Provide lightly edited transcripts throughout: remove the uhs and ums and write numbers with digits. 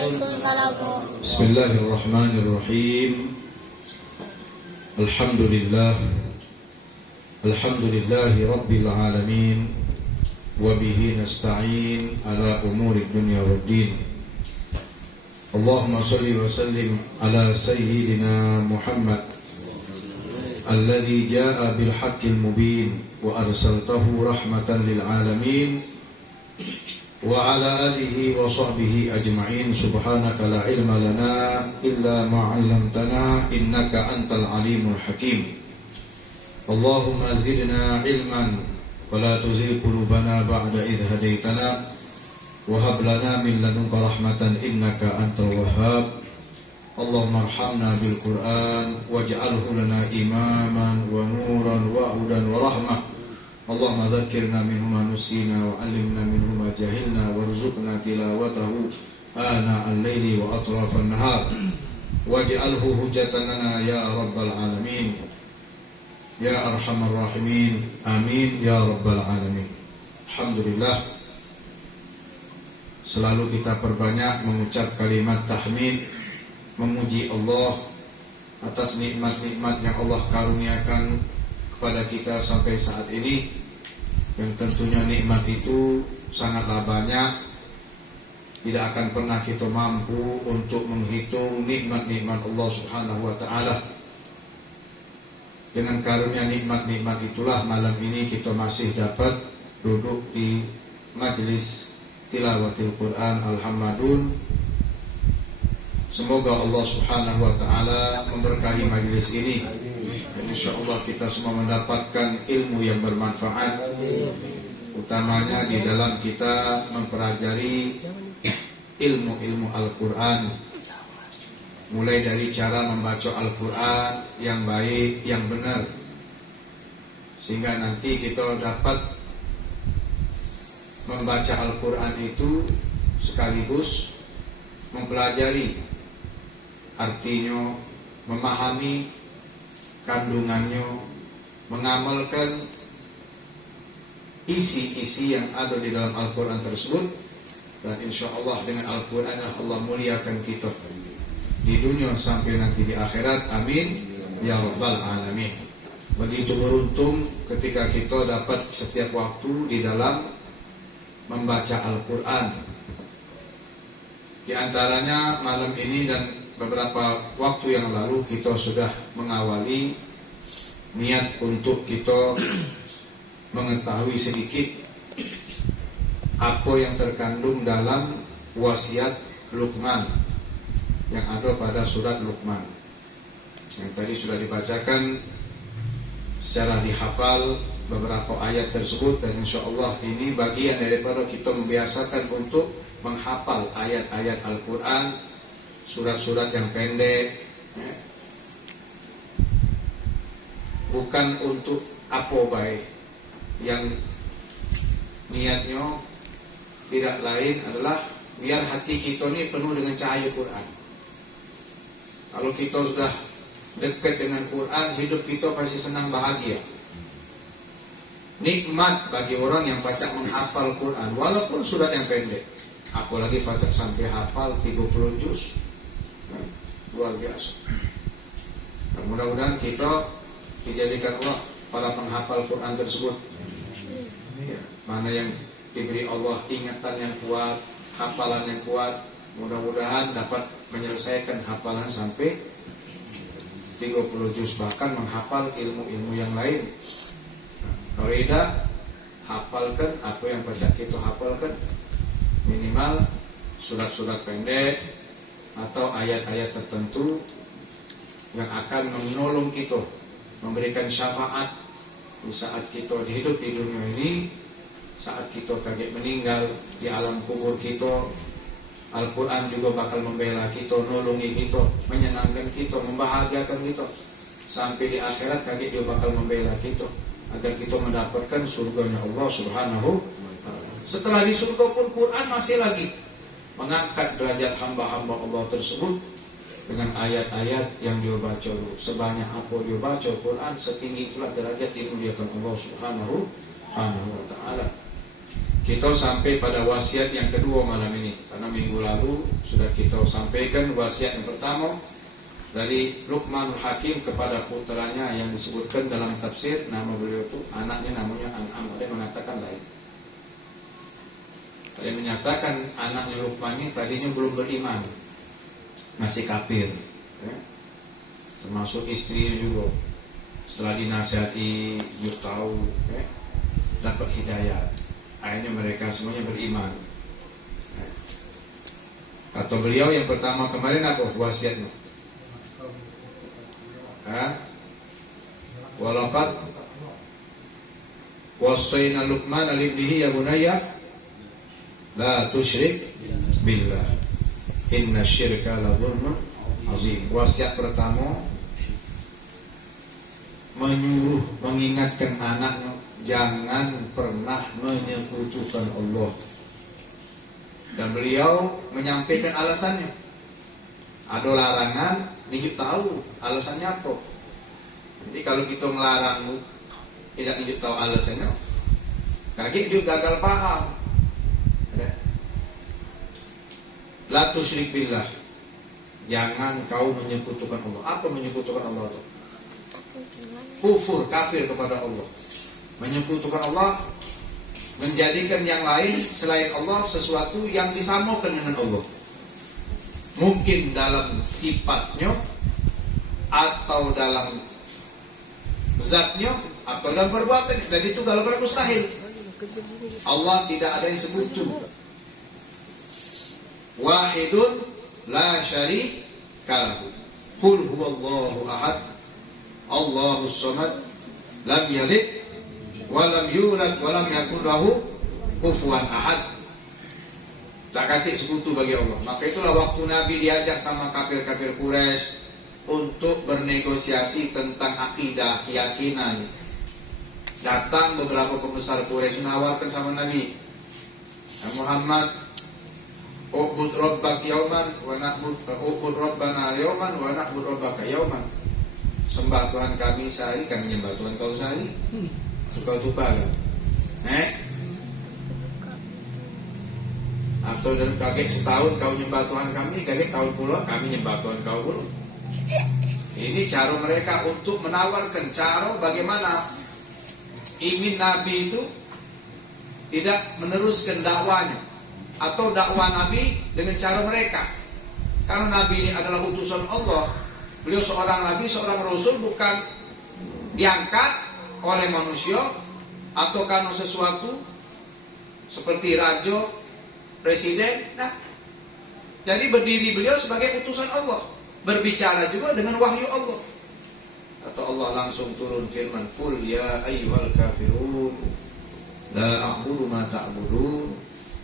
Waalaikumsalam. Bismillahirrahmanirrahim. Alhamdulillahi rabbil alamin. Wa bihi nasta'in ala umuri dunya waddin. Allahumma salli wa sallim ala sayyidina Muhammad alladhi jaa bil haqqil mubin wa arsaltahu rahmatan lil alamin wa ala alihi wa sahbihi ajma'in. Subhanaka la ilma lana illa ma 'allamtana innaka antal alimul hakim. Allahumma zidna ilman wa la tuzigh qulubana ba'da idh hadaitana wa hab lana min ladunka rahmatan innaka antal wahhab. Allahumma arhamna bil Qur'an waj'alhu lana imaman wa nuran wa hudan wa rahmah. Allahumma dzakkirna minhu ma nusina wa 'allimna minhu ma jahilna warzuqna tilawatahu ana al-laili wa atrafan nahar waj'alhu hujjatan lana ya rabbal alamin ya arhamar rahimin amin ya rabbal alamin. Alhamdulillah, selalu kita perbanyak mengucap kalimat tahmid, memuji Allah atas nikmat-nikmat yang Allah karuniakan kepada kita sampai saat ini, yang tentunya nikmat itu sangatlah banyak. Tidak akan pernah kita mampu untuk menghitung nikmat-nikmat Allah Subhanahu wa ta'ala. Dengan karunia nikmat-nikmat itulah malam ini kita masih dapat duduk di majlis tilawatil Quran Al-Hammadun. Semoga Allah Subhanahu wa ta'ala memberkahi majlis ini. InsyaAllah kita semua mendapatkan ilmu yang bermanfaat, utamanya di dalam kita mempelajari ilmu-ilmu Al-Quran, mulai dari cara membaca Al-Quran yang baik, yang benar, sehingga nanti kita dapat membaca Al-Quran itu sekaligus mempelajari artinya, memahami kandungannya, mengamalkan isi-isi yang ada di dalam Al-Quran tersebut. Dan insya Allah dengan Al-Quran Allah muliakan kita di dunia sampai nanti di akhirat. Amin ya rabbal alamin. Begitu beruntung ketika kita dapat setiap waktu di dalam membaca Al-Quran. Di antaranya malam ini dan beberapa waktu yang lalu kita sudah mengawali niat untuk kita mengetahui sedikit apa yang terkandung dalam wasiat Luqman yang ada pada surat Luqman, yang tadi sudah dibacakan secara dihafal beberapa ayat tersebut. Dan insya Allah ini bagian daripada kita membiasakan untuk menghafal ayat-ayat Al-Quran, surat-surat yang pendek, bukan untuk apa baik, yang niatnya tidak lain adalah biar hati kita ini penuh dengan cahaya Quran. Kalau kita sudah dekat dengan Quran, hidup kita pasti senang bahagia. Nikmat bagi orang yang baca menghafal Quran, walaupun surat yang pendek, apalagi baca sampai hafal 30 juz. Luar biasa. Dan mudah-mudahan kita dijadikan Allah para penghafal Quran tersebut, ya, mana yang diberi Allah ingatan yang kuat, hafalan yang kuat, mudah-mudahan dapat menyelesaikan hafalan sampai 30 juz, bahkan menghafal ilmu-ilmu yang lain. Kalau tidak, hafalkan apa yang baca kita hafalkan, minimal surat-surat pendek atau ayat-ayat tertentu yang akan menolong kita, memberikan syafaat di saat kita hidup di dunia ini, saat kita kaget meninggal di alam kubur kita. Al-Quran juga bakal membela kita, nolongi kita, menyenangkan kita, membahagiakan kita. Sampai di akhirat kaget dia bakal membela kita agar kita mendapatkan surganya Allah Subhanahu wa ta'ala. Setelah di surga pun Quran masih lagi mengangkat derajat hamba-hamba Allah tersebut dengan ayat-ayat yang dia baca. Sebanyak apa dia baca Quran, setinggi itulah derajat dimuliakan Allah Subhanahu wa ta'ala. Kita sampai pada wasiat yang kedua malam ini. Karena minggu lalu sudah kita sampaikan wasiat yang pertama dari Luqmanul Hakim kepada putranya yang disebutkan dalam tafsir. Nama beliau itu, anaknya namanya An'am. Ada yang mengatakan lain. Ada yang menyatakan anaknya Luqman ini tadinya belum beriman, masih kafir, ya. Termasuk istrinya juga. Setelah dinasihati, dia tahu, ya, dapat hidayah. Akhirnya mereka semuanya beriman. Kata beliau yang pertama kemarin apa wasiatnya? Walaqad wasaina Luqman libnihi ya bunayya la tusyrik billah inna syirka la dzulmun azim. Wasiat pertama menyuruh, mengingatkan anaknya jangan pernah menyekutukan Allah. Dan beliau menyampaikan alasannya. Ada larangan, dia tahu alasannya apa. Jadi kalau kita melarang tidak dia tahu alasannya, kaget dia gagal paham. La tusyrik billah, jangan kau menyekutukan Allah. Apa menyekutukan Allah itu? Kufur, kafir kepada Allah. Menyekutukan Allah, menjadikan yang lain selain Allah sesuatu yang disamakan dengan Allah. Mungkin dalam sifatnya, atau dalam zatnya, atau dalam perbuatan. Dan itu kalau mustahil. Allah tidak ada yang sekutu. Wahidun la syarika lahu. Qul huwallahu ahad, Allahus samad, lam yalid walam yulad walam yakun lahu kufuwan ahad. Tak katik sekutu bagi Allah. Maka itulah waktu Nabi diajak sama kafir-kafir Quraisy untuk bernegosiasi tentang akidah, keyakinan. Datang beberapa pembesar Quraisy menawarkan sama Nabi, ya Muhammad, ubud rabbak yauman wa na'bud ubud rabbana yauman wa na'bud rabbaka yauman. Sembah Tuhan kami sehari, kami menyembah Tuhan kau sehari. Suka-suka kan? Atau dalam kaget setahun kau nyembah Tuhan kami, kaget tahun pula kami nyembah Tuhan kau pula. Ini cara mereka untuk menawarkan cara bagaimana ingin Nabi itu tidak meneruskan dakwanya atau dakwah Nabi dengan cara mereka. Karena Nabi ini adalah utusan Allah. Beliau seorang Nabi, seorang Rasul, bukan diangkat oleh manusia atau karena sesuatu seperti raja, presiden. Nah, jadi berdiri beliau sebagai utusan Allah, berbicara juga dengan wahyu Allah. Atau Allah langsung turun firman, "Qul ya ayyuhal kafirun la a'budu ma ta'budun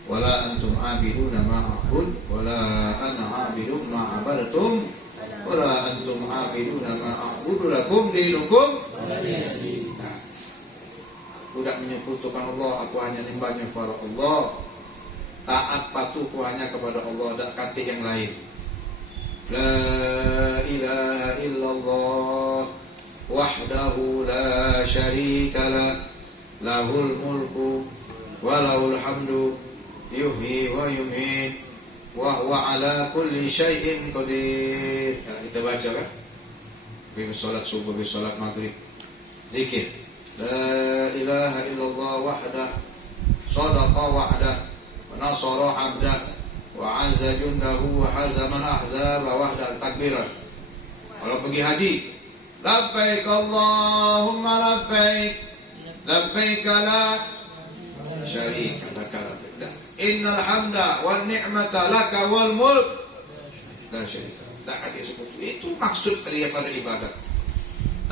wa la antum 'abiduna ma a'bud wa la ana 'abidu ma 'abadtum wa la antum 'abiduna ma a'budu lakum dinukum." Aku tidak menyekutukan Allah, aku hanya nyembahnya kepada Allah. Taat patuhku hanya kepada Allah, tidak katik yang lain. La ilaha illallah wahdahu la syarika lah, lahul mulku wa lahul hamdu yuhyi wa yumiit wa huwa ala kulli syai'in qadir. Kita baca kan? Habis salat subuh, habis salat maghrib, zikir. La ilaha illallah wahdah sadaqa wa'dah wa nasara 'abdah wa 'azza jundahu wa hazaman ahzaba wahdah takbiran. Kalau pergi haji, labbaik Allahumma labbaik labbaik la syarika laka labbaik innal hamda wan ni'mata laka wal mulk la syarika lak. Itu maksud daripada ibadah.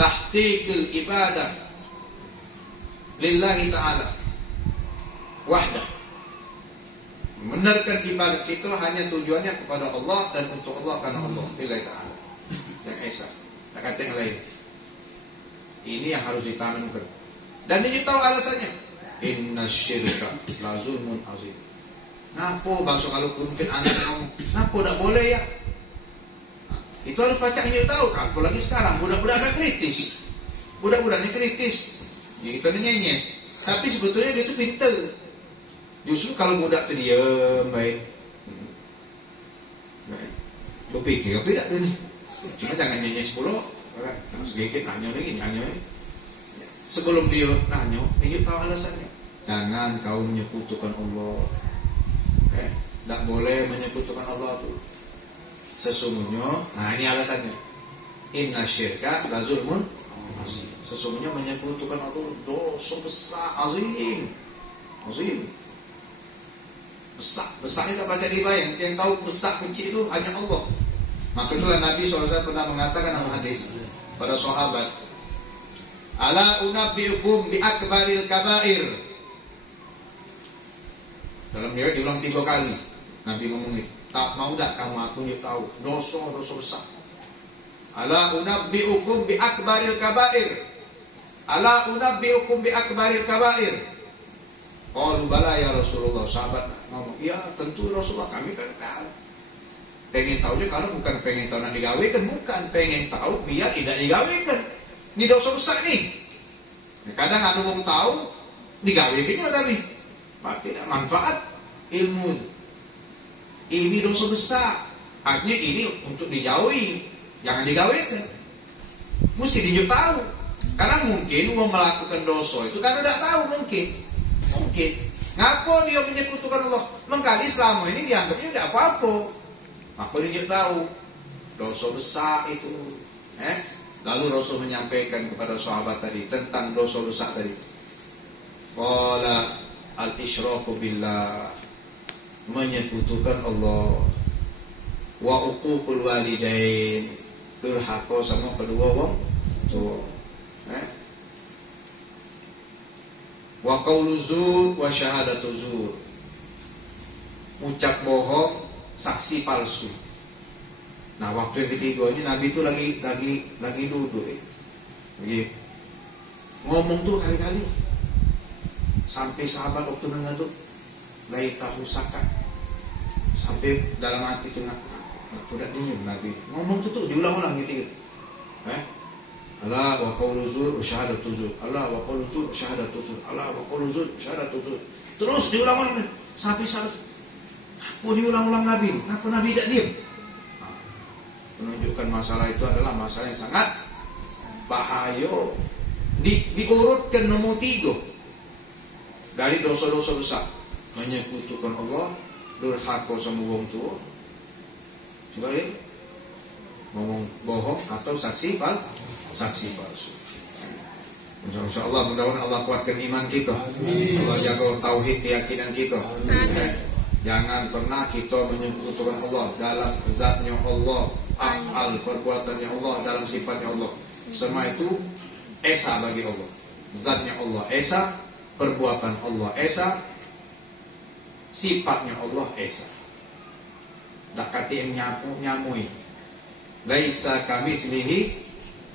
Tahqiqul ibadah lillahi ta'ala wahdah. Membenarkan ibadat kita hanya tujuannya kepada Allah dan untuk Allah, karena Allah lillahi ta'ala. Yang esa, tak kata yang lain. Ini yang harus ditanamkan. Dan ini tahu alasannya. Inna syirka la zulmun azim. Napa bangsa kalau mungkin anak ngomong, napa tak boleh ya? Nah, itu harus baca ini tahu. Apalagi sekarang budak-budak kritis. Budak-budak ini kritis. Kita nyenyes, tapi sebetulnya dia itu pintar. Justru kalau budak tu diam baik, berpikir apa tidak dia ni? Cuma jangan nyanyi 10, sedikit nanya lagi, nanya. Sebelum dia nanya, dia tahu alasannya. Jangan kau menyekutukan Allah. Tak boleh menyekutukan Allah tu. Sesungguhnya, nah ini alasannya. Inna syirka la zulmun azim. Sesungguhnya menyekutukan Allah dosa besar, azim. Azim. Besar. Besarnya tak baca dibayang. Yang tahu besar kecil itu hanya Allah. Maka itulah Nabi SAW pernah mengatakan dalam hadis pada sahabat, ala unabbiukum bi akbaril kabair. Dalam dia diulang 3 kali. Nabi ngomong itu, tak mau dah kamu aku tahu dosa besar. Ala unabbiukum bi akbaril kabair. Ala unabbiukum bi akbaril kabair. Qalu bala ya Rasulullah. Sahabat ngomong, ya tentu Rasulullah, kami pengen tahu. Pengen tahunya kalau bukan pengen tahu nak digawekan, bukan pengen tahu biar tidak digawekan. Ini dosa besar nih. Kadang ada mau tahu digawekannya tapi tidak manfaat ilmu. Ini dosa besar. Artinya ini untuk dijauhi, jangan digawekan. Mesti dia tahu. Karena mungkin mau melakukan dosa itu karena tidak tahu mungkin. Ngapa dia menyekutukan Allah? Mengkali selama ini dianggapnya tidak apa-apa. Maka dia tahu dosa besar itu. Lalu Rasul menyampaikan kepada sahabat tadi tentang dosa besar tadi. Qala al-isyraku billah, menyekutukan Allah, wa uququl walidain, durhaka sama kedua wong tua, wa qaulu zur wa syahadatu zur, ucap bohong, saksi palsu. Nah, waktu yang ketiga ini Nabi itu lagi duduk, lagi ngomong tuh kali-kali. Sampai sahabat waktu dengar tuh lai tahu sakat. Sampai dalam hati tengah tidak diem Nabi. Ngomong tuh diulang-ulang gitu. Allah wa qaulu zur wa syahadatu zur. Allah wa qaulu zur wa syahadatu zur. Allah wa qaulu zur wa syahadatu zur. Terus diulang-ulang sampai sahabat. Apa diulang-ulang Nabi? Kenapa Nabi tidak diem? Menunjukkan masalah itu adalah masalah yang sangat bahaya. Diurutkan nomor 3 dari dosa-dosa besar: menyekutukan Allah, durhaka sama wong tua, juga ya, ngomong bohong atau saksi palsu. Insyaallah mudah-mudahan Allah kuatkan iman kita. Allah jaga tauhid keyakinan kita. Jangan pernah kita menyekutukan Allah dalam zatnya Allah, af'al perbuatannya Allah, dalam sifatnya Allah. Semua itu esa bagi Allah. Zatnya Allah esa, perbuatan Allah esa, sifatnya Allah esa. Dak kati yang nyamui. Laisa kamitslihi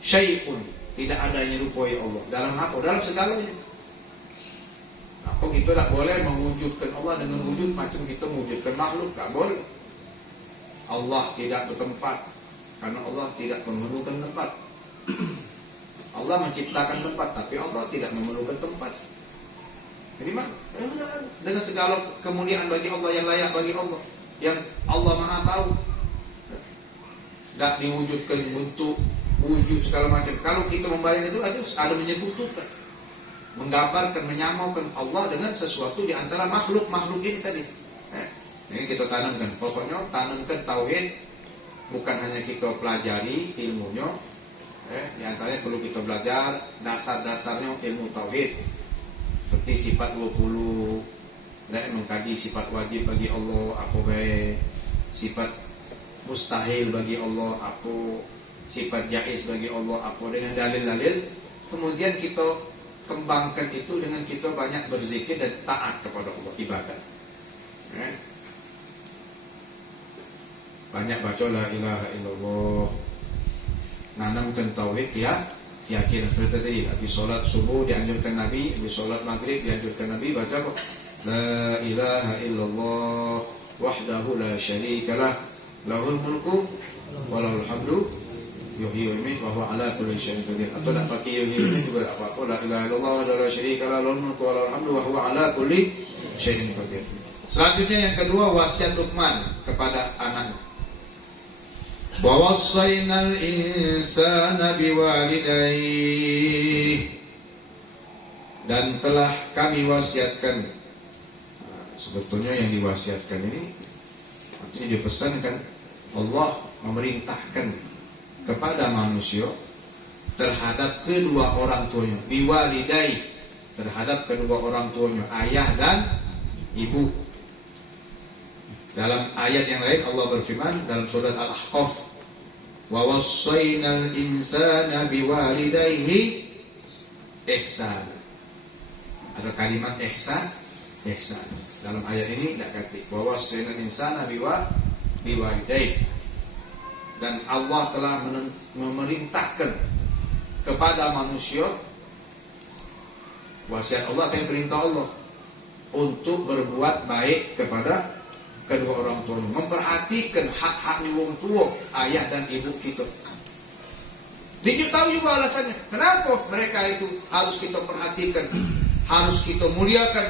syai'un, tidak ada yang menyerupai Allah. Dalam apa? Dalam segalanya. Apa kita tak boleh mewujudkan Allah dengan wujud macam kita mewujudkan makhluk, tak boleh. Allah tidak bertempat karena Allah tidak memerlukan tempat. Allah menciptakan tempat, tapi Allah tidak memerlukan tempat. Jadi dengan segala kemuliaan bagi Allah yang layak bagi Allah, yang Allah Maha tahu, tak diwujudkan bentuk wujud segala macam. Kalau kita membayang itu ada menyekutukan, menggambarkan, menyamakan Allah dengan sesuatu di antara makhluk ini tadi. Ini kita tanamkan. Pokoknya tanamkan tauhid, bukan hanya kita pelajari ilmunya. Di antaranya perlu kita belajar dasar-dasarnya ilmu tauhid, seperti sifat 20, mengkaji sifat wajib bagi Allah apa baik, sifat mustahil bagi Allah apa, sifat jaiz bagi Allah apa, dengan dalil-dalil. Kemudian kita kembangkan itu dengan kita banyak berzikir dan taat kepada Allah, ibadah. Banyak baca la ilaha illallah, nanamkan tauhid ya, yakin seperti tadi. Habis solat subuh dianjurkan Nabi, habis solat maghrib dianjurkan Nabi baca apa? La ilaha illallah wahdahu la syarikalah, lahul mulku wa lahul hamdu yuhyi wa yumiitu wa huwa ala kulli syai'in qadir. Atau tak pakai yuhyi ini juga tak apa-apa. La ilaha illallah wahdahu la syarikalah, lahul mulku wa lahul hamdu wa huwa ala kulli syai'in qadir. Selanjutnya yang kedua, wasiat Luqman kepada anaknya. Wa wassaynal insana biwalidayhi, dan telah kami wasiatkan. Sebetulnya yang diwasiatkan ini artinya dipesankan, Allah memerintahkan kepada manusia terhadap kedua orang tuanya, biwalidayhi, terhadap kedua orang tuanya, ayah dan ibu. Dalam ayat yang lain Allah berfirman dalam surat Al-Ahqaf, wa wassaynal insana biwalidayhi ihsan. Ada kalimat ihsan. Dalam ayat ini tidak kata wa wassaynal insana biwalidayhi. Dan Allah telah memerintahkan kepada manusia, wasiat Allah atau perintah Allah untuk berbuat baik kepada kedua orang tuanya, memperhatikan hak-haknya orang tua, ayah dan ibu kita. Dia tahu juga alasannya, kenapa mereka itu harus kita perhatikan, harus kita muliakan.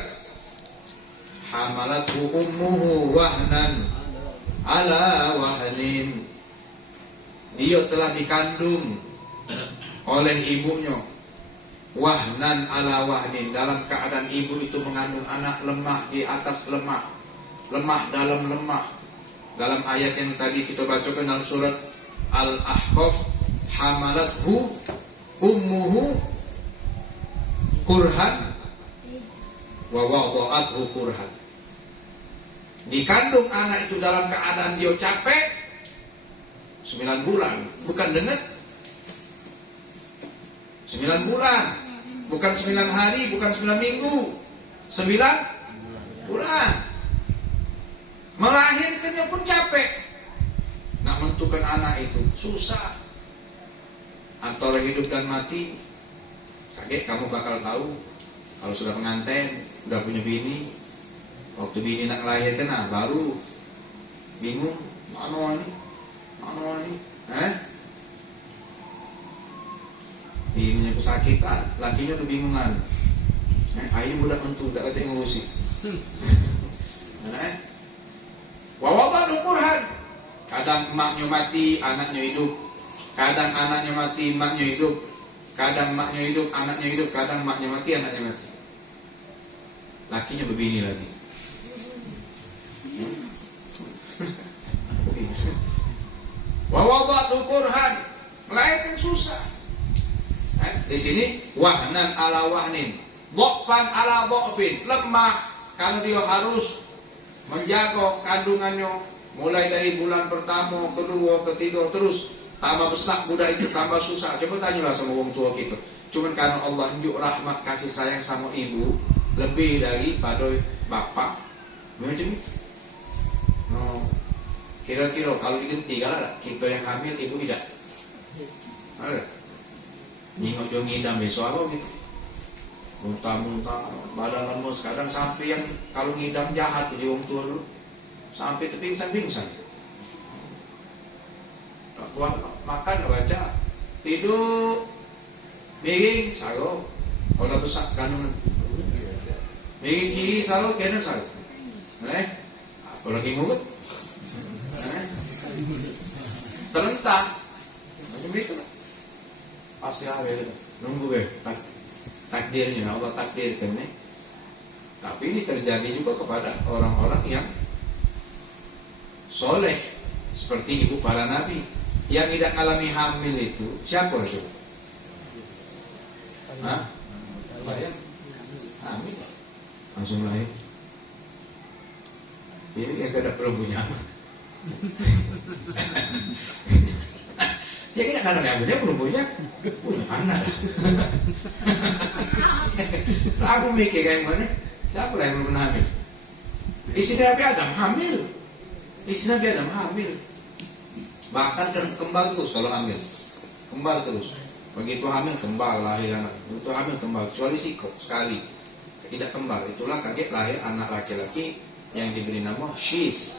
Hamalathu ummuhu wahnan ala wahnin, dia telah dikandung oleh ibunya, wahnan ala wahnin, dalam keadaan ibu itu mengandung anak lemah di atas lemah, lemah dalam lemah. Dalam ayat yang tadi kita bacakan dalam surat Al-Ahqaf, hamalathu ummuhu kurhan wa wada'athu kurhan, dikandung anak itu dalam keadaan dia capek 9 bulan, bukan dengar 9 bulan, bukan 9 hari, bukan 9 minggu, 9 bulan. Melahirkannya pun capek. Nak menentukan anak itu susah. Antara hidup dan mati, kaget kamu bakal tahu kalau sudah pengantin, sudah punya bini. Waktu bini nak melahirkan, baru bingung, mana ini, bininya kesakitan, lakinya kebingungan. Ini budak mentu, tak kata ngurusi. Wawadadu kurhan, kadang emaknya mati, anaknya hidup. Kadang anaknya mati, emaknya hidup. Kadang emaknya hidup, anaknya hidup. Kadang emaknya mati, anaknya mati. Lakinya berbini lagi. Wawadadu kurhan, melahirkan susah. Di sini wahnan ala wahnin, dhofan ala dhofin, lemah. Kalau dia harus menjaga kandungannya mulai dari bulan pertama, kedua, ketiga, terus tambah besar budak itu, tambah susah. Coba tanyalah sama orang tua kita. Cuman karena Allah tunjuk rahmat kasih sayang sama ibu lebih daripada bapak, macam itu. Kira-kira kalau diganti kalau kita yang hamil, ibu tidak ada. Nyingok jong ngidam besok apa gitu, muntah-muntah, badan lemes. Kadang sampai yang kalau ngidam jahat di orang tua dulu, sampai terpingsan-pingsan. Kuat makan baca, tidur, miring saro, kalau besar kandungan, miring kiri saro, kanan saro, apalagi ngugut, terentang, macam itu lah. Pasti ada nunggu takdirnya Allah takdirkan nih. Tapi ini terjadi juga kepada orang-orang yang soleh seperti ibu para nabi yang tidak alami hamil itu. Siapa itu? Lahir hamil langsung lahir. Ini yang tidak perlu punya. Ya kita kadang punya belum punya anak. Aku mikir kayak mana? Siapa lah yang belum pernah hamil? Istri Nabi Adam hamil. Istri Nabi Adam hamil. Bahkan kembal terus kalau hamil. Kembal terus. Begitu hamil kembal lahir anak. Begitu hamil kembal. Kecuali sikap sekali tidak kembal. Itulah kaget lahir anak laki-laki yang diberi nama Syith.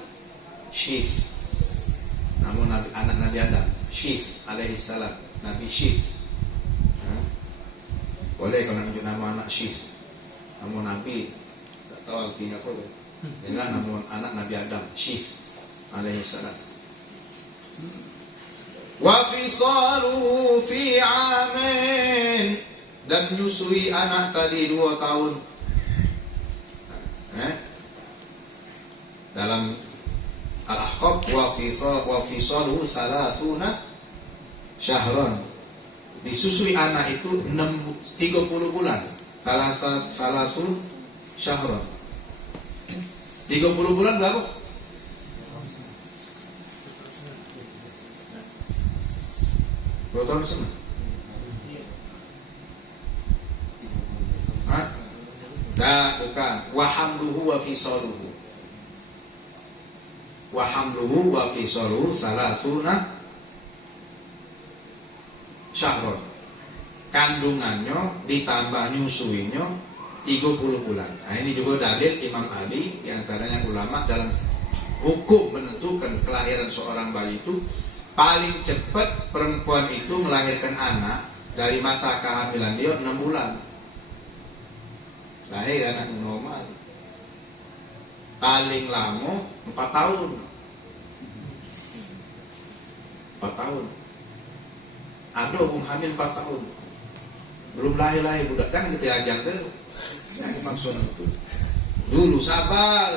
Namun anak Nabi Adam, Syith alaihissalam, Nabi Syith. Boleh kalau tunjuk nama anak Syith. Namun Nabi Tak tahu artinya apa tuh. Inilah namun anak Nabi Adam, Syith alaihi salam. Wa fisaluhu fi amin, dan menyusui anak tadi 2 tahun. Dalam Al-Ahqaf wa fisaluhu salasuna syahran. Disusui anak itu 30 bulan. Salasun syahran. 30 bulan berapa? Dua tahun setengah. Hah? Dah, bukan. Wahamluhu wa fisaluhu. Wahamluhu wa fisaluhu salasuna syahron. Kandungannya ditambah nyusuinya 30 bulan. Nah, ini juga dalil Imam Ali, diantaranya ulama dalam hukum menentukan kelahiran seorang bayi itu paling cepat perempuan itu melahirkan anak dari masa kehamilan dia 6 bulan. Lahir anak normal. Paling lama 4 tahun. 4 tahun. Ada orang hamil 4 tahun. Belum lahir-lahir budak, kan kita ajang tuh. Yang dimaksud itu. Dulu sabar.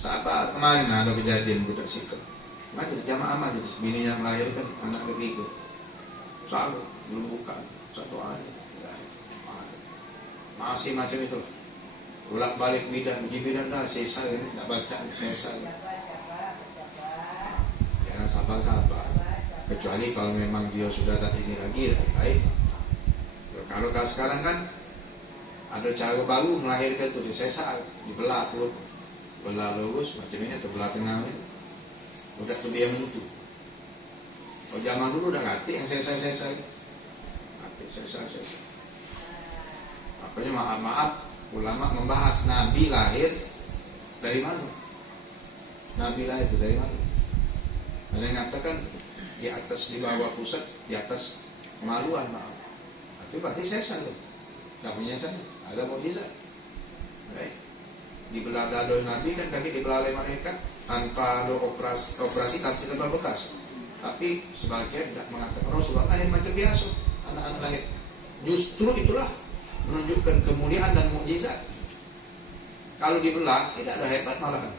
Kemarin ada kejadian budak sikap. Maka jamaah aman jadi bininya melahirkan anak ketiga. Selalu belum buka 1 hari. Masih macam itu. Ulang balik bidan, uji bidan dah selesai, tak baca selesai. Jangan sabar. Kecuali kalau memang dia sudah tak ini lagi, baik. Kalau sekarang kan ada cara baru melahirkan itu disesat, dibelah perut, belah lurus macam ini atau belah tengah ini. Udah tuh dia menentu. Kalau zaman dulu udah ganti yang selesai. Ganti selesai. Makanya maaf, ulama membahas Nabi lahir dari mana? Nabi lahir dari mana? Ada yang mengatakan di atas, di bawah pusat, di atas kemaluan, maaf. Itu berarti sesat loh. Tak punya sana, ada mukjizat. Right? Di belah dada Nabi kan kaki dibelah oleh malaikat tanpa ada operasi tanpa tebal bekas. Tapi sebagian tidak mengatakan Rasulullah lahir macam biasa, anak-anak lahir. Justru itulah menunjukkan kemuliaan dan mukjizat. Kalau dibelah tidak ada hebat malahan.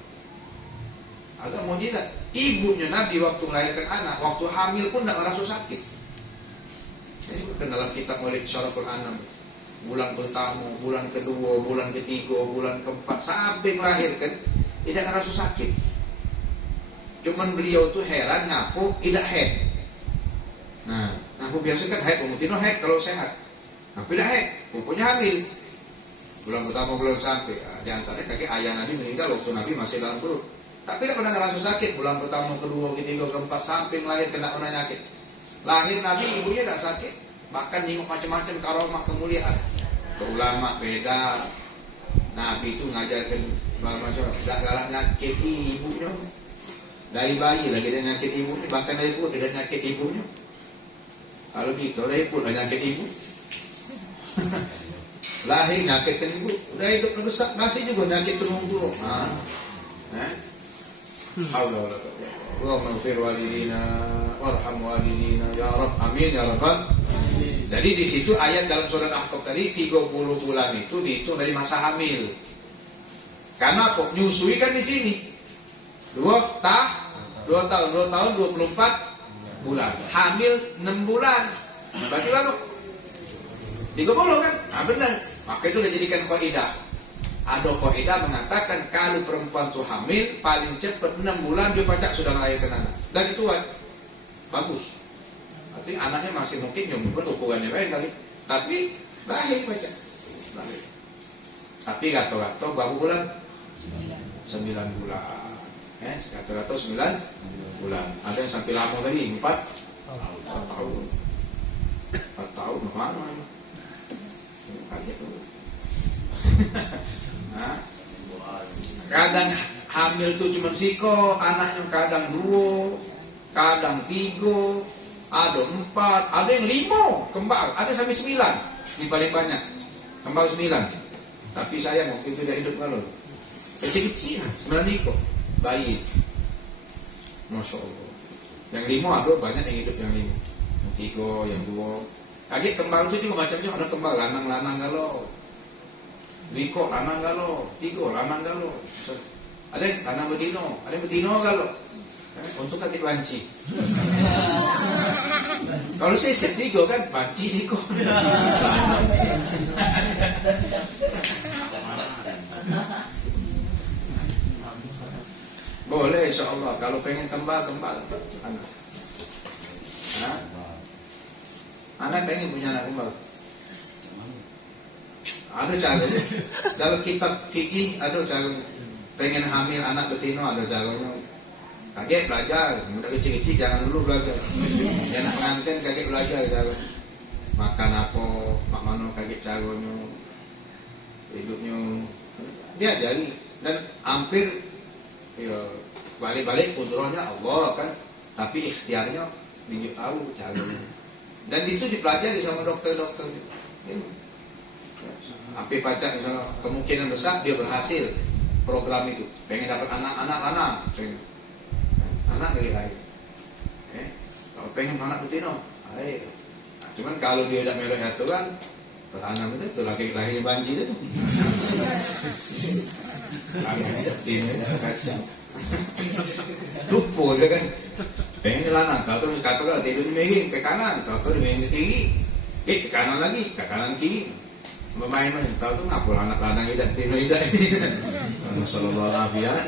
Ada mukjizat. Ibunya Nabi waktu melahirkan anak, waktu hamil pun tidak merasa sakit. Ini disebutkan dalam kitab Maulid Syaraful Anam. Bulan pertama, bulan kedua, bulan ketiga, bulan keempat, sampai melahirkan tidak merasa sakit. Cuman beliau tuh heran ngapo tidak head. Nah, ngapo biasa kan head, umutino head kalau sehat. Tapi tidak head, pokoknya hamil. Bulan pertama belum sampai. Di antaranya kaki ayah Nabi meninggal waktu Nabi masih dalam perut. Tapi tidak pernah ngerasa sakit. Bulan pertama, kedua, ketiga, keempat, sampai melahirkan tidak pernah sakit. Lahir Nabi ibunya tidak sakit. Bahkan nengok macam-macam karomah kemuliaan. Ke ulama beda. Nabi itu ngajarkan macam tidak galak nyakit ibunya. Dari bayi lagi dia nyakit ibunya. Bahkan dari perut dia nyakit ibunya. Kalau gitu dari perut dia nyakit ibu. Lahir nyakitkan ibu. Udah hidup besar masih juga nyakit turun-turun. Haula wala quwwata. Allahumma ighfir walidina warham walidina ya Rabb, amin ya rabbal. Jadi di situ ayat dalam surat Ahqaf tadi 30 bulan itu dihitung dari masa hamil. Karena apa? Nyusui kan di sini 2 tahun 24 bulan. Hamil 6 bulan. Berarti berapa? 30 kan? Nah benar. Maka itu udah jadikan kaidah. Ada kaidah mengatakan kalau perempuan itu hamil paling cepat 6 bulan dia pacak sudah melahirkan anak. Dan itu bagus. Berarti anaknya masih mungkin nyumbut ukurannya baik kali. Tapi lahir pacak. Lahir. Tapi gato-gato berapa bulan? 9 bulan. Gato-gato 9 bulan. Ada yang sampai lama tadi 4 tahun. 4 tahun mana ini? Kaget tuh. Kadang hamil tuh cuma siko, anaknya kadang 2, kadang 3, ada 4, ada yang 5 kembar, ada sampai 9 di paling banyak kembar 9. Tapi saya mungkin tidak hidup kalau kecil-kecil, 9 ekor bayi. Masya Allah. Yang 5 ada banyak yang hidup yang 5, yang 3, yang 2. Kaget kembang itu juga macamnya, ada kembang lanang galau, riko lanang galau, 3 lanang galau. Ada yang lanang betino, ada yang betino galau. Untuk kaget banci. Kalau saya set 3 kan banci siko. Boleh insya Allah. Kalau pengen kembal anak. Anak pengen punya anak kembal. Ada cara. Dalam kitab fikih ada cara. Pengen hamil anak betino ada caranya. Kaget belajar. Mudah kecil-kecil jangan dulu belajar. Jangan pengantin kaget belajar cara. Makan apa, mak mano kaget caranya. Hidupnya dia jadi dan hampir ya balik-balik kudrahnya Allah kan, tapi ikhtiarnya dia tahu caranya. Dan itu dipelajari sama dokter-dokter. Hampir pacar misalnya kemungkinan besar dia berhasil program itu, pengen dapat anak, anak dari lain. Kalau pengen anak betino, ayo. Nah, cuman kalau dia tidak melek itu kan, anak itu laki lahir banci itu. Anak betino kacau. Lupa dia kan. Pengen lanang, tahu kata tidur di miring ke kanan, tahu di miring ke kiri, ke kanan lagi, ke kanan kiri. Bermain tahu ngapul anak lanang tidak tidur tidak ini. Sallallahu alaihi wasallam.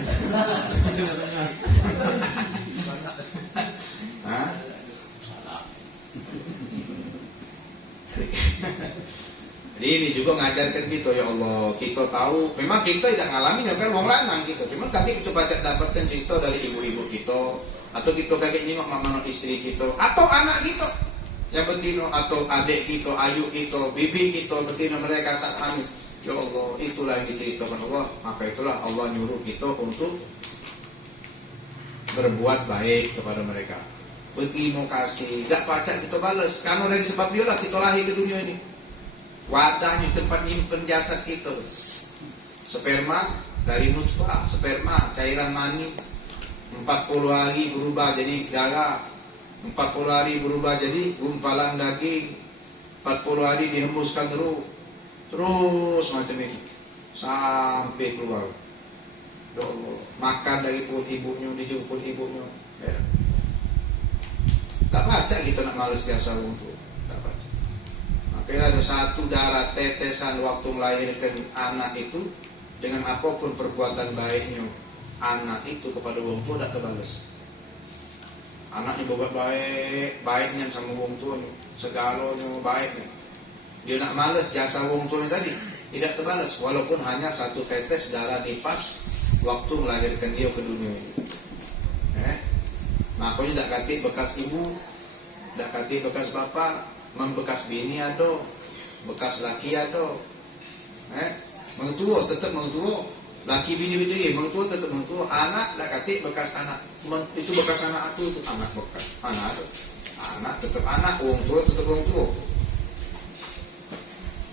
Jadi ini juga ngajarkan kita, ya Allah, kita tahu, memang kita tidak ngalami ya kan wong lanang kita. Cuma kaget kita baca dapatkan cerita dari ibu-ibu kita, atau kita kaget nengok mama istri kita, atau anak kita yang betino, atau adik kita, ayu kita, bibi kita, betino mereka saat hamil. Ya Allah, itulah yang diceritakan Allah. Maka itulah Allah nyuruh kita untuk berbuat baik kepada mereka. Betino kasih, tidak pacak kita balas. Karena dari sebab dia lah kita lahir ke dunia ini. Wadahnya tempat nyimpen jasad kita. Sperma dari nutfah, sperma cairan mani 40 hari berubah jadi darah, 40 hari berubah jadi gumpalan daging, 40 hari dihembuskan terus macam ini sampai keluar. Ya Allah, makan dari perut ibunya, dijemput ibunya. Ya. Tak baca kita nak malas jasa untuk. Makanya ada satu darah tetesan waktu melahirkan anak itu, dengan apapun perbuatan baiknya anak itu kepada wong tua tidak terbalas. Anaknya berbuat baiknya sama wong tuanya, segalanya baiknya. Dia nak malas jasa wong tuanya tadi, tidak terbalas walaupun hanya satu tetes darah nifas waktu melahirkan dia ke dunia ini. Makanya tidak kati bekas ibu, tidak kati bekas bapak, membekas bini ada, bekas laki ada. Mengetua tetap mengetua, laki bini betul mengetua tetap mengetua. Anak dah kati bekas anak, itu bekas anak aku, itu anak bekas anak ada. Anak tetap anak, orang tua tetap orang tua.